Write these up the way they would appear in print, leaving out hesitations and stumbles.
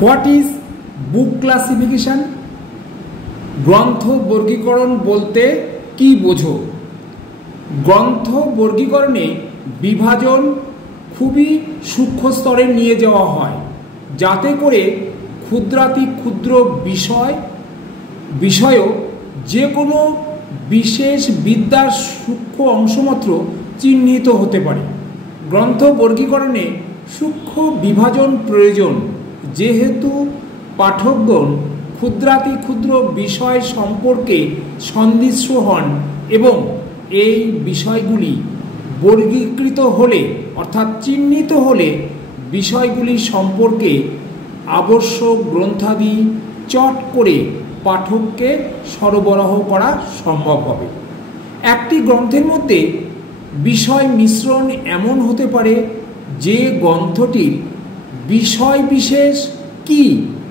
What is book classification? গ্রন্থ বর্গীকরণ বলতে কি বোঝো? গ্রন্থ বর্গীকরণে বিভাজন খুবই সূক্ষ্ম স্তরে নিয়ে যাওয়া হয়, যাতে করে ক্ষুদ্রাতি ক্ষুদ্র বিষয়ও যে কোনো বিশেষ বিদ্যার সূক্ষ্ম অংশমাত্র চিহ্নিত হতে পারে। গ্রন্থ বর্গীকরণে সূক্ষ্ম বিভাজন প্রয়োজন, যেহেতু পাঠকগণ ক্ষুদ্রাতি ক্ষুদ্র বিষয় সম্পর্কে সন্দিগ্ধ হন এবং এই বিষয়গুলি বর্গীকৃত হলে অর্থাৎ চিহ্নিত হলে বিষয়গুলি সম্পর্কে আবশ্যক গ্রন্থাদি চট করে পাঠককে সরবরাহ করা সম্ভব হবে। একটি গ্রন্থের মধ্যে বিষয় মিশ্রণ এমন হতে পারে যে গ্রন্থটির বিষয় বিশেষ কি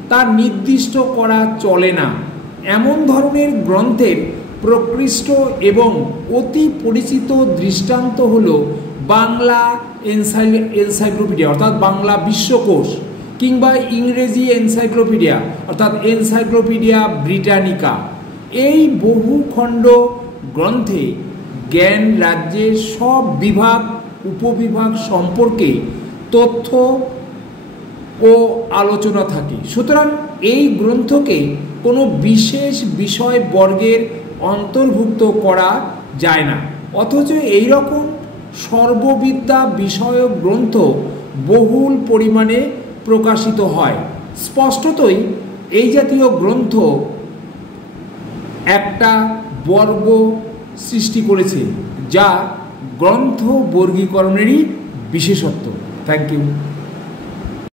তা নির্দিষ্ট করা চলে না। এমন ধরনের গ্রন্থের প্রকৃষ্ট এবং অতি পরিচিত দৃষ্টান্ত হল বাংলা এনসাইক্লোপিডিয়া অর্থাৎ বাংলা বিশ্বকোষ, কিংবা ইংরেজি এনসাইক্লোপিডিয়া অর্থাৎ এনসাইক্লোপিডিয়া ব্রিটানিকা। এই বহুখণ্ড গ্রন্থে জ্ঞান রাজ্যের সব বিভাগ উপবিভাগ সম্পর্কে তথ্য ও আলোচনা থাকে। সুতরাং এই গ্রন্থকে কোনো বিশেষ বিষয় বর্গের অন্তর্ভুক্ত করা যায় না, অথচ এই রকম সর্ববিদ্যা বিষয়ক গ্রন্থ বহুল পরিমাণে প্রকাশিত হয়। স্পষ্টতই এই জাতীয় গ্রন্থ একটা বর্গ সৃষ্টি করেছে, যা গ্রন্থ বর্গীকরণেরই বিশেষত্ব। Thank you.